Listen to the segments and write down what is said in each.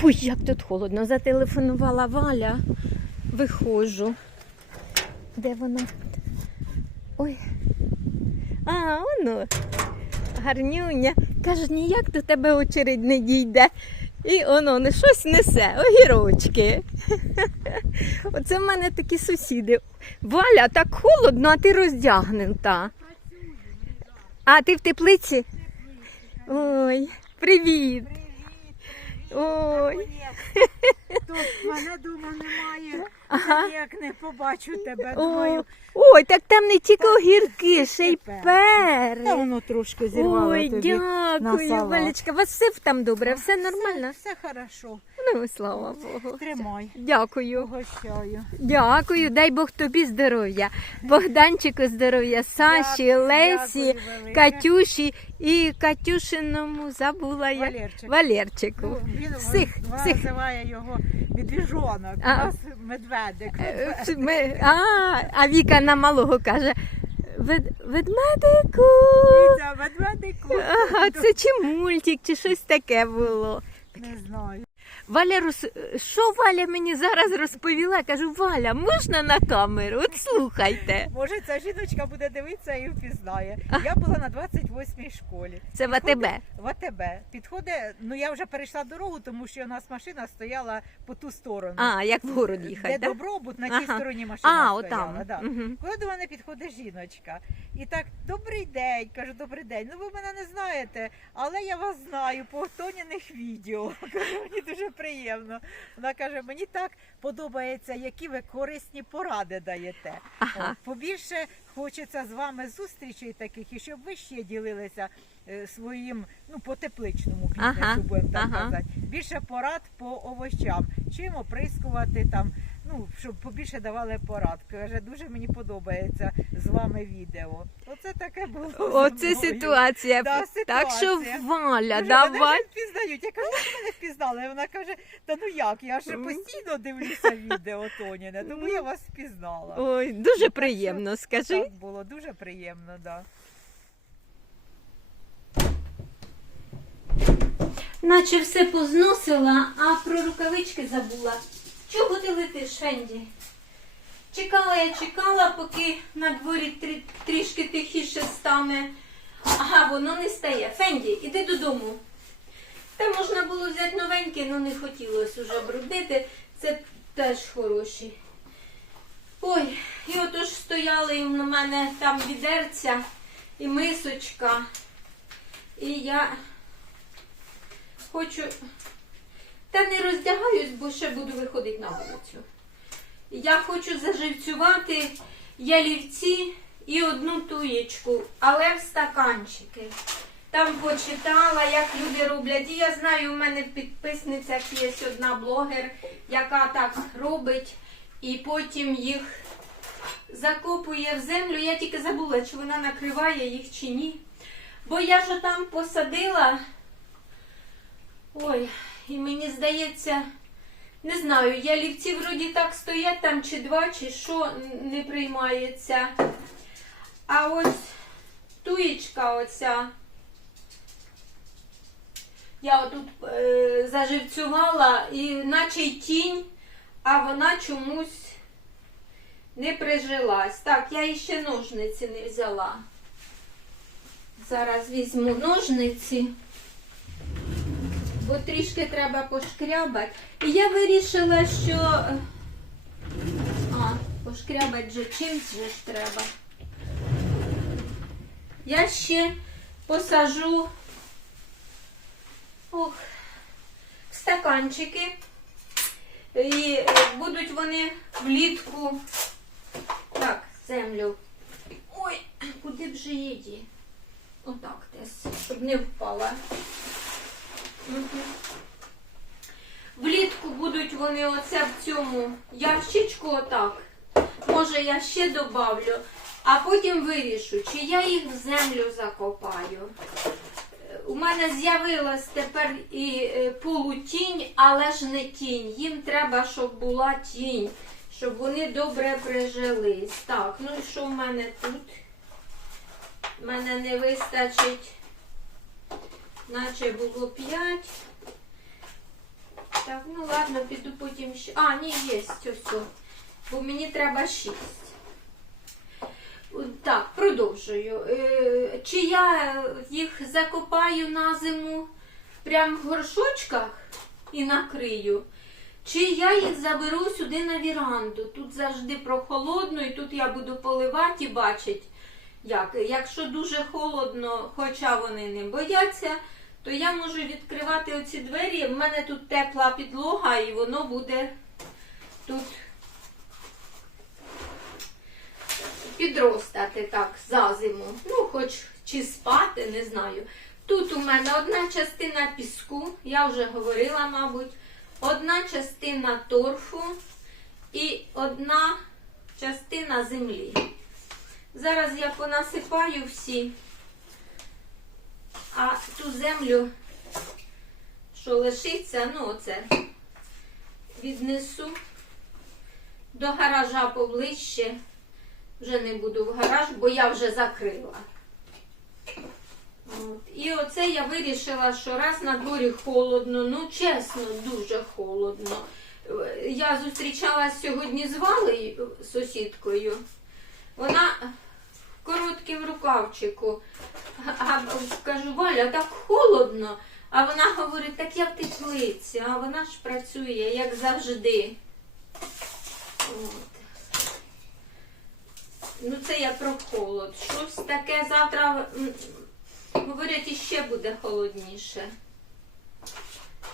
Ой, як тут холодно. Зателефонувала Валя. Виходжу. Де вона? Ой. А, воно. Гарнюня. Каже, ніяк до тебе очередь не дійде. І воно не щось несе, огірочки. Оце в мене такі сусіди. Валя, так холодно, а ти роздягнута. А ти в теплиці? Ой, привіт. Ой. Тут мене дома немає. Ага. Як не побачу тебе, думаю. ой, так там не тільки огірки, ще й. Та воно трошки зірвало Ой, тобі. на дякую, салат. Валечка. У вас все там добре, все нормально? Все хорошо. Ну, слава Богу. Тримай. Дякую. Угощаю. Дякую, дай Бог тобі здоров'я. Богданчику здоров'я, Саші, Дякую, Лесі, дякую велике. Катюші і Катюшиному забула я. Валерчик. Валерчику. Ну, Всіх, всіх. Називає його медвіжонок. У А. нас медведик. Е, Ми, а, а Віка на малого каже: «Вед, ведмедику. Це ведмедику. Ага, це чи мультик, чи щось таке було. Не знаю. Валя, роз... що Валя мені зараз розповіла? Кажу, Валя, можна на камеру? От слухайте. Може, ця жіночка буде дивитися і впізнає. Я була на 28-й школі. Це в АТБ. В АТБ. Підходить, ну я вже перейшла дорогу, тому що у нас машина стояла по ту сторону. А, як в город Де їхати, так? добробут, на тій Ага. стороні машина А, стояла. отам. Да. Коли до мене підходить жіночка, і так, добрий день, кажу, добрий день. Ну ви мене не знаєте, але я вас знаю по тоніних відео. Кажу, мені дуже приємно. Вона каже, мені так подобається, які ви корисні поради даєте. Ага. Побільше хочеться з вами зустрічей таких, і щоб ви ще ділилися е, своїм, ну, по тепличному бізнесу, Ага, будемо так ага. казати. Більше порад по овочам, Чим оприскувати там, ну, щоб побільше давали порад. Каже, дуже мені подобається з вами відео. Оце таке було. зі Оце мною. ситуація. Да, Так що ситуація. Валя, Каже, давай. Вже впізнають. Я кажу, як мене впізнали? Вона каже, та ну як, я ж постійно дивлюся відео Тоніне, тому я вас впізнала. Ой, дуже приємно, скажи. Так було дуже приємно, да. Наче все позносила, а про рукавички забула. Чого ти летиш, Фенді? Чекала я, чекала, поки на дворі трі- трішки тихіше стане. Ага, воно не стає. Фенді, іди додому. Та можна було взяти новеньке, але не хотілося вже брудити. Це теж хороші. Ой, і отож стояли і на мене там відерця і мисочка. І я хочу. Та не роздягаюсь, бо ще буду виходити на вулицю. Я хочу заживцювати ялівці і одну туєчку, але в стаканчики. Там почитала, як люди роблять. І я знаю, у мене в підписницях є одна блогер, яка так робить, і потім їх закопує в землю. Я тільки забула, чи вона накриває їх чи ні. Бо я ж там посадила. Ой, і мені здається, не знаю, ялівці вроді так стоять там чи два, чи що не приймається. А ось туєчка оця. Я отут е, заживцювала і наче й тінь, а вона чомусь не прижилась. Так, я іще ножниці не взяла. Зараз візьму ножниці бо трішки треба пошкрябати. І я вирішила, що. А, пошкрябати же чимсь же ж треба. Я ще посажу ох, в стаканчики. І е, будуть вони влітку. Так, землю. Ой, куди б же її? Отак десь, щоб не впала. Влітку будуть вони оце в цьому ящичку отак. Може, я ще добавлю, а потім вирішу, чи я їх в землю закопаю. У мене з'явилась тепер і е, полутінь, але ж не тінь. Їм треба, щоб була тінь, щоб вони добре прижились. Так, ну і що в мене тут? У мене не вистачить наче було 5. Так, ну ладно, піду потім ще. А, ні, є о. Бо мені треба шість. Так, продовжую. Е, Чи я їх закопаю на зиму прямо в горшочках і накрию? Чи я їх заберу сюди на віранду? Тут завжди прохолодно, і тут я буду поливати і бачить, як. Якщо дуже холодно, хоча вони не бояться, то я можу відкривати оці двері. В мене тут тепла підлога, і воно буде тут підростати так за зиму. Ну, хоч чи спати, не знаю. Тут у мене одна частина піску, я вже говорила, мабуть, одна частина торфу і одна частина землі. Зараз я понасипаю всі, а ту землю, що лишиться, ну оце, віднесу до гаража поближче. Вже не буду в гараж, бо я вже закрила. От. І оце я вирішила, що раз на дворі холодно, ну чесно, дуже холодно. Я зустрічалася сьогодні з Валею, сусідкою. Вона в коротким рукавчику. А кажу, Валя, так холодно. А вона говорить, так я в теплиці, а вона ж працює, як завжди. От. Ну, це я про холод. Щось таке завтра, говорять, іще буде холодніше.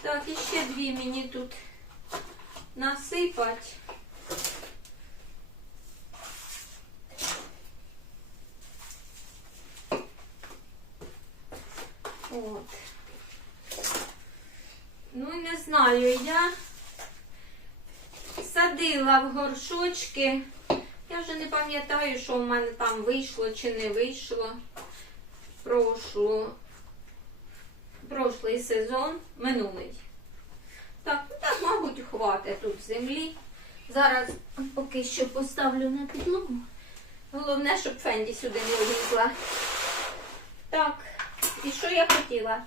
Так, іще дві мені тут насипать. От. Ну, не знаю, я садила в горшочки. Я вже не пам'ятаю, що в мене там вийшло чи не вийшло. Прошлу, прошлий сезон, минулий. Так, ну так, мабуть, хватить тут землі. Зараз поки що поставлю на підлогу. Головне, щоб Фенді сюди не влізла. Так, і що я хотіла?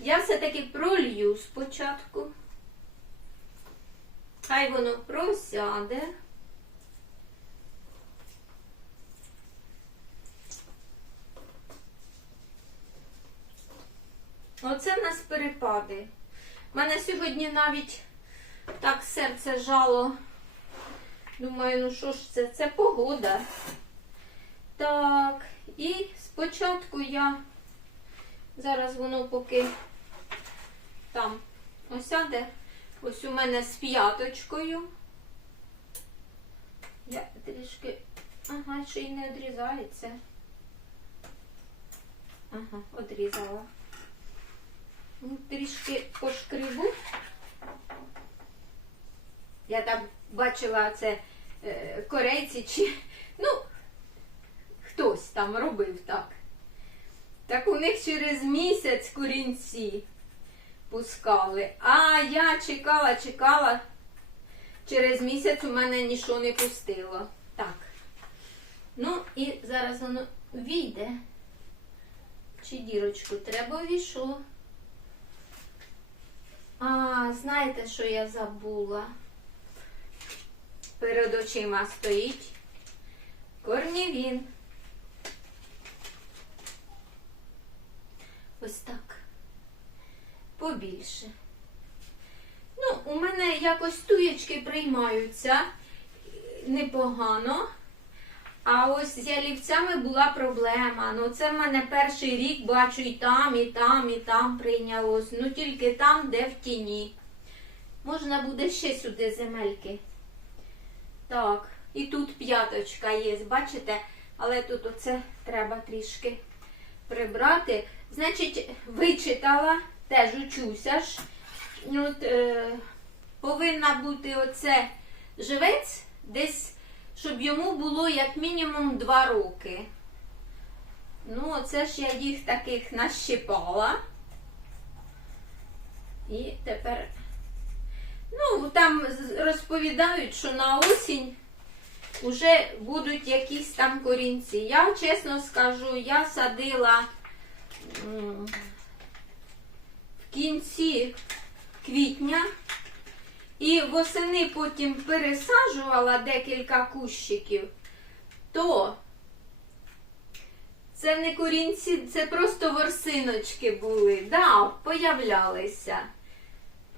Я все-таки пролью спочатку. Хай воно просяде. Оце в нас перепади. У мене сьогодні навіть так серце жало. Думаю, ну що ж це? Це погода. Так, і спочатку я зараз воно поки там осяде. Ось у мене з п'яточкою. Я трішки. Ага, ще й не відрізається. Ага, одрізала. Ну, трішки пошкребу. Я там бачила це е, корейці чи. Ну, хтось там робив так. Так у них через місяць корінці пускали. А я чекала, чекала. Через місяць у мене нічого не пустило. Так. Ну і зараз воно війде. Чи дірочку треба війшло. А, знаєте, що я забула? Перед очима стоїть корнівін. Ось так. Побільше. Ну, у мене якось туєчки приймаються непогано. А ось з ялівцями була проблема. Ну, це в мене перший рік бачу і там, і там, і там прийнялось. Ну тільки там, де в тіні. Можна буде ще сюди земельки. Так, і тут п'яточка є, бачите? Але тут оце треба трішки прибрати. Значить, вичитала, теж учуся ж. От, е, повинна бути оце живець десь щоб йому було як мінімум 2 роки. Ну, оце ж я їх таких нащипала. І тепер, ну, там розповідають, що на осінь вже будуть якісь там корінці. Я чесно скажу, я садила кінці квітня і восени потім пересаджувала декілька кущиків, то це не корінці, це просто ворсиночки були. Да, появлялися.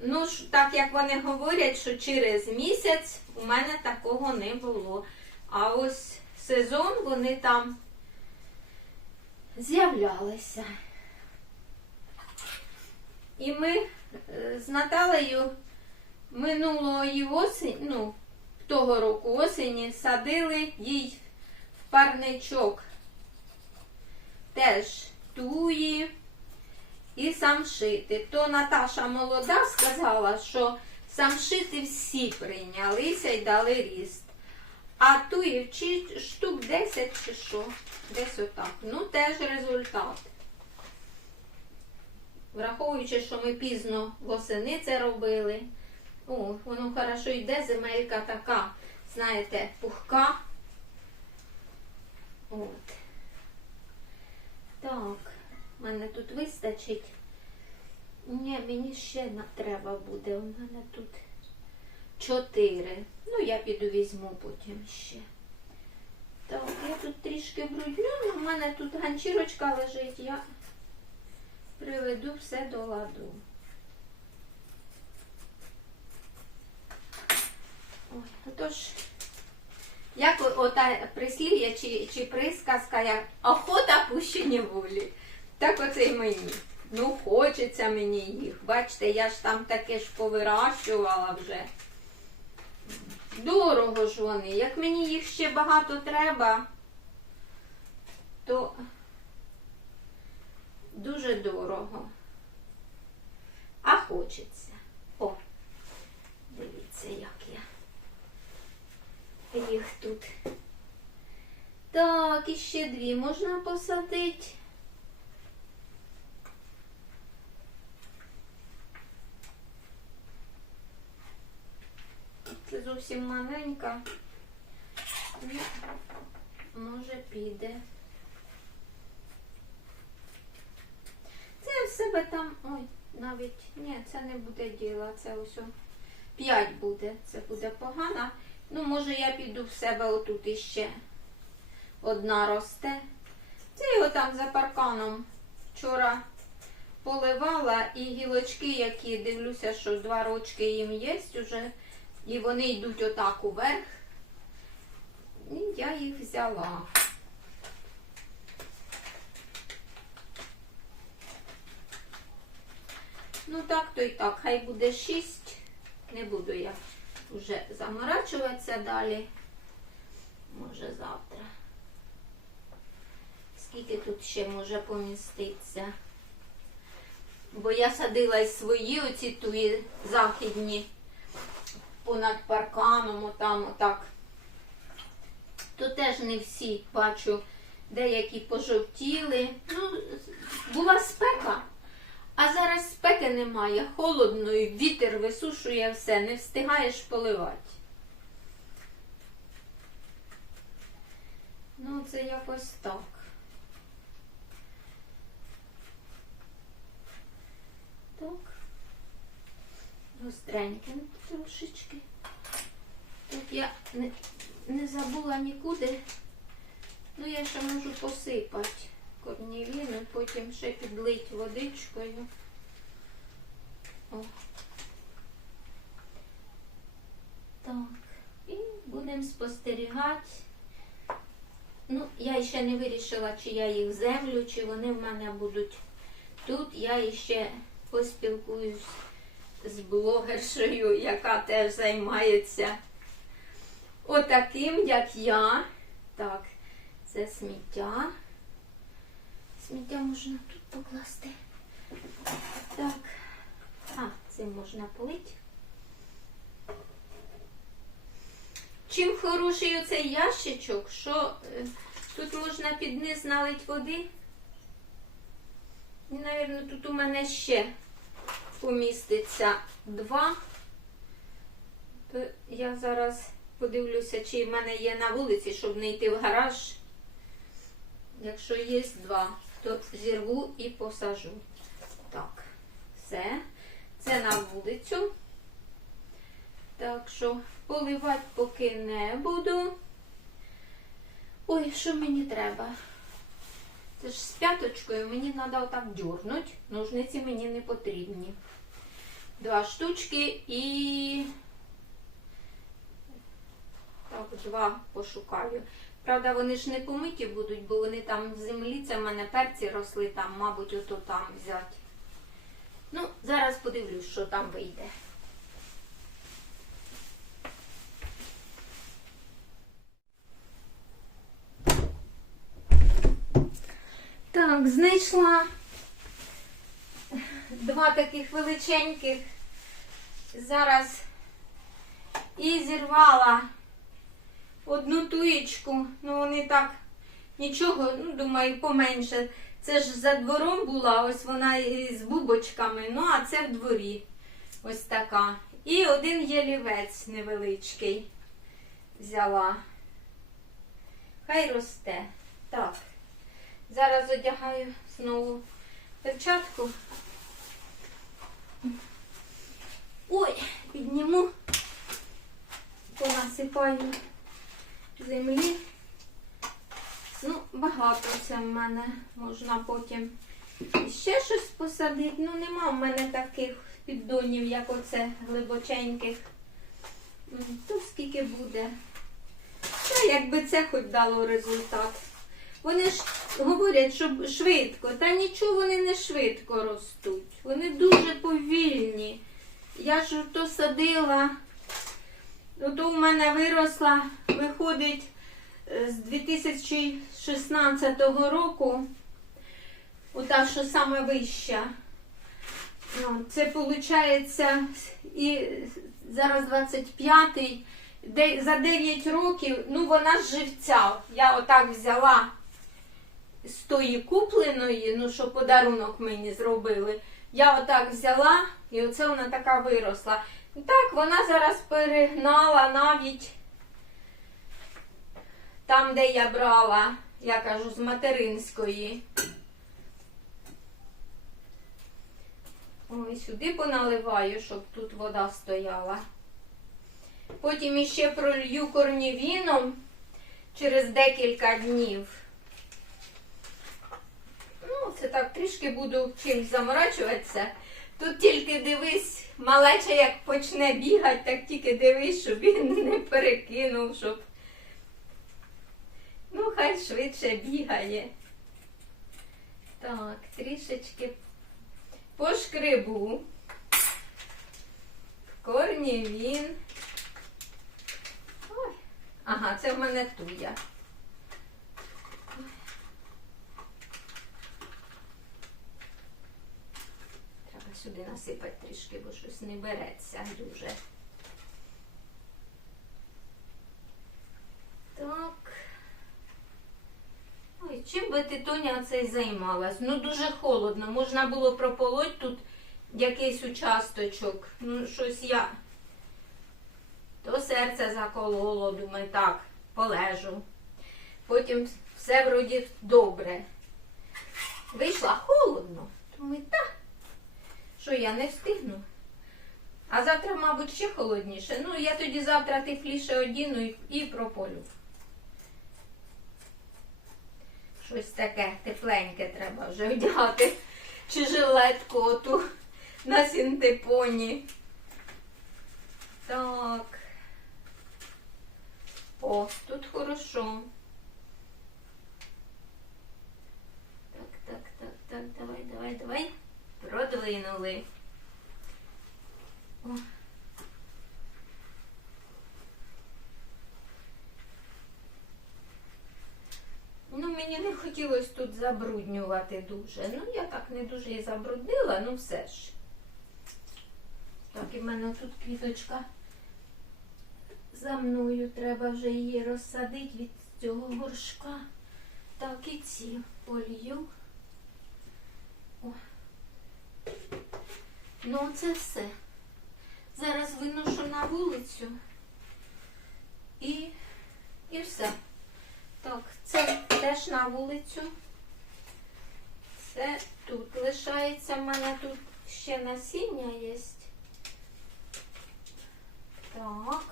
Ну, так як вони говорять, що через місяць у мене такого не було. А ось сезон вони там з'являлися. І ми е, з Наталею минулої осені, ну, того року осені садили їй в парничок теж туї і самшити. То Наташа молода сказала, що самшити всі прийнялися і дали ріст. А туїв чи штук 10 чи що, десь отак. Ну, теж результат. Враховуючи, що ми пізно восени це робили. О, воно хорошо йде, земелька така, знаєте, пухка. От. Так, мене тут вистачить. Ні, мені ще треба буде. У мене тут чотири. Ну, я піду візьму потім ще. Так, я тут трішки брудню, але в мене тут ганчірочка лежить, я приведу все до ладу. Отож, як ота прислів'я чи, чи присказка, як охота пущені волі. Так оце й мені. Ну, хочеться мені їх. Бачите, я ж там таке ж повирощувала вже. Дорого ж вони. Як мені їх ще багато треба, то дуже. А хочеться. О, дивіться, як я їх тут. Так, і ще дві можна посадити. Це зовсім маленька. Ну, Може піде. Це там. Ой, навіть ні, це не буде діла. Це ось о, п'ять буде. Це буде погано. Ну, може, я піду в себе отут іще одна росте. Це його там за парканом вчора поливала і гілочки, які дивлюся, що два рочки їм є уже, і вони йдуть отак уверх. І я їх взяла. Ну так, то й так, хай буде шість. Не буду я вже заморачуватися далі. Може завтра. Скільки тут ще може поміститися? Бо я садила й свої оці туї західні понад парканом, отам, отак. То теж не всі бачу, деякі пожовтіли. Ну, була спека, а зараз спеки немає, холодно, і вітер висушує все, не встигаєш поливати. Ну, це якось так. Так. Гостреньким трошечки. Тут я не, не забула нікуди. Ну, я ще можу посипати корнівіну, потім ще підлить водичкою. Так. І будемо спостерігати. Ну, я ще не вирішила, чи я їх землю, чи вони в мене будуть тут. Я ще поспілкуюсь з блогершею, яка теж займається отаким, як я. Так, це сміття. Сміття можна тут покласти. Так. А, цим можна полити. Чим хороший оцей ящичок, що е, тут можна під низ налити води. І, Навірно, тут у мене ще поміститься два. То я зараз подивлюся, чи в мене є на вулиці, щоб не йти в гараж. Якщо є два, то зірву і посажу. Так, все. Це на вулицю. Так що поливати поки не буду. Ой, що мені треба? Це ж з п'яточкою мені треба отак дьорнути. Ножниці мені не потрібні. Два штучки і так, два пошукаю. Правда, вони ж не помиті будуть, бо вони там в землі, це в мене перці росли там, мабуть, ото там взяти. Ну, зараз подивлюсь, що там вийде. Так, знайшла два таких величеньких. Зараз і зірвала одну туєчку. Ну, вони так нічого, ну, думаю, поменше. Це ж за двором була, ось вона з бубочками, ну а це в дворі. Ось така. І один ялівець невеличкий взяла. Хай росте. Так. Зараз одягаю знову перчатку. Ой, підніму, понасипаю землі. Багато це в мене можна потім ще щось посадити. Ну, нема в мене таких піддонів, як оце глибоченьких. То скільки буде. Та якби це хоч дало результат. Вони ж говорять, що швидко, та нічого вони не швидко ростуть. Вони дуже повільні. Я ж то садила, ото у мене виросла, виходить з 2016 року, ота, що саме вища. Ну, це виходить і зараз 25-й, де, за 9 років, ну вона живця. Я отак взяла з тої купленої, ну що подарунок мені зробили. Я отак взяла, і оце вона така виросла. Так, вона зараз перегнала навіть там, де я брала, я кажу, з материнської. Ой, сюди поналиваю, щоб тут вода стояла. Потім іще пролью корнівіном через декілька днів. Ну, це так трішки буду чим заморачуватися. Тут тільки дивись, малеча як почне бігати, так тільки дивись, щоб він не перекинув, щоб. Хай швидше бігає. Так, трішечки пошкребу. Корні він. Ой. Ага, це в мене туя. Треба сюди насипати трішки, бо щось не береться дуже. Так. Ой, чим би ти Тоня оцей займалась? Ну дуже холодно. Можна було прополоть тут якийсь участочок. Ну, щось я. То серце закололо, думаю, так, полежу. Потім все вроді добре. Вийшла холодно. Думаю, так, що я не встигну. А завтра, мабуть, ще холодніше. Ну, я тоді завтра тепліше одіну і, і прополю. Щось таке тепленьке треба вже вдягати. Чи жилетку оту на синтепоні. Так. О, тут хорошо. Так, так, так, так, давай, давай, давай. Продвинули. О. Ну, мені не хотілося тут забруднювати дуже. Ну, я так не дуже і забруднила, ну все ж. Так, і в мене тут квіточка за мною. Треба вже її розсадити від цього горшка. Так, і ці полью. О. Ну, це все. Зараз виношу на вулицю і, і все. Так, це теж на вулицю. Це тут лишається. У мене тут ще насіння є. Так.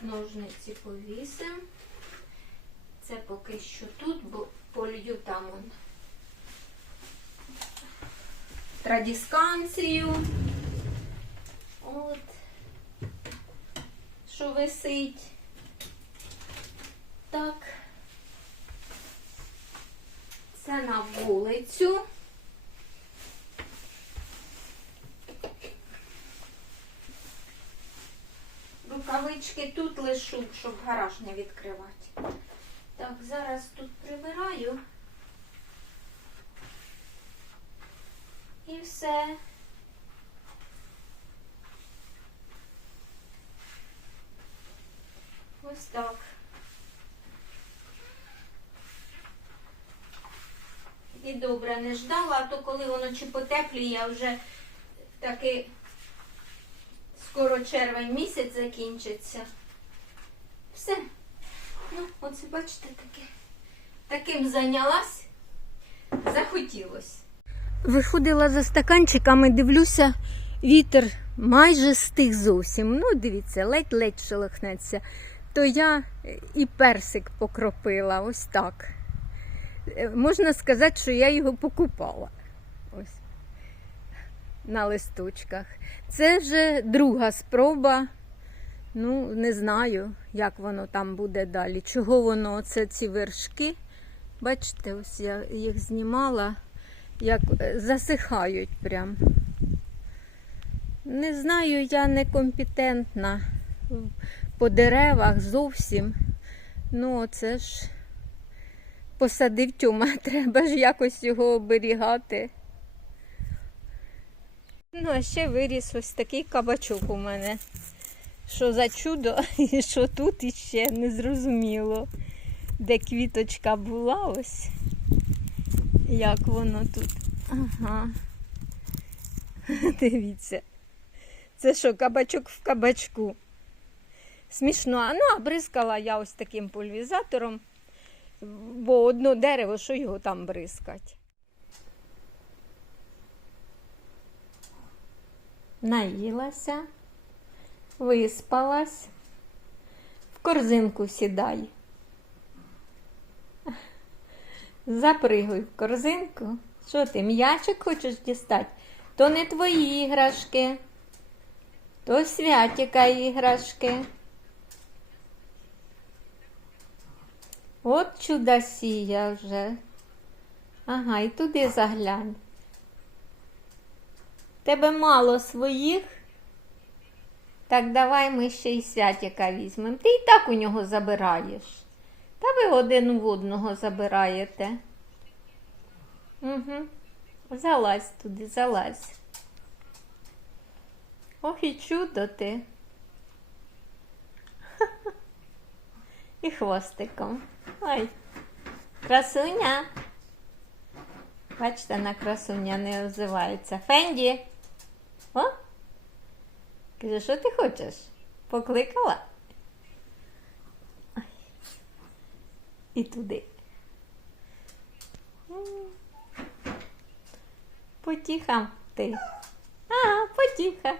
Ножниці повісимо. Це поки що тут, бо полью там он. Традісканцію. От. Що висить. Так. Це на вулицю. Рукавички тут лишу, щоб гараж не відкривати. Так, зараз тут прибираю. І все. Ось так. І добре не ждала, а то коли воно чи потепліє, а вже таки скоро червень місяць закінчиться. Все. Ну, оце бачите таке. Таким зайнялась, захотілось. Виходила за стаканчиками, дивлюся, вітер майже стих зовсім. Ну, дивіться, ледь-ледь шелохнеться. То я і персик покропила, ось так. Е, Можна сказати, що я його покупала. Ось. На листочках. Це вже друга спроба. Ну, не знаю, як воно там буде далі. Чого воно, оце ці вершки. Бачите, ось я їх знімала, як е, засихають прям. Не знаю, я некомпетентна по деревах зовсім. Ну, оце ж посадив тюма, треба ж якось його оберігати. Ну, а ще виріс ось такий кабачок у мене. Що за чудо, і що тут іще не зрозуміло. Де квіточка була ось. Як воно тут. Ага. Дивіться. Це що, кабачок в кабачку. Смішно. А ну, а бризкала я ось таким пульвізатором, бо одно дерево, що його там бризкать. Наїлася, виспалась, в корзинку сідай. Запригуй в корзинку. Що ти, м'ячик хочеш дістати? То не твої іграшки, то святіка іграшки. От чудосія вже. Ага, і туди заглянь. Тебе мало своїх. Так давай ми ще й святіка візьмемо. Ти і так у нього забираєш. Та ви один в одного забираєте. Угу. Залазь туди, залазь. Ох і чудо ти. І хвостиком. Ой, красуня. Бачите, на красуня не озивається. Фенді. О? Каже, що ти хочеш? Покликала? Ой. І туди. Потіха ти. А, потіха.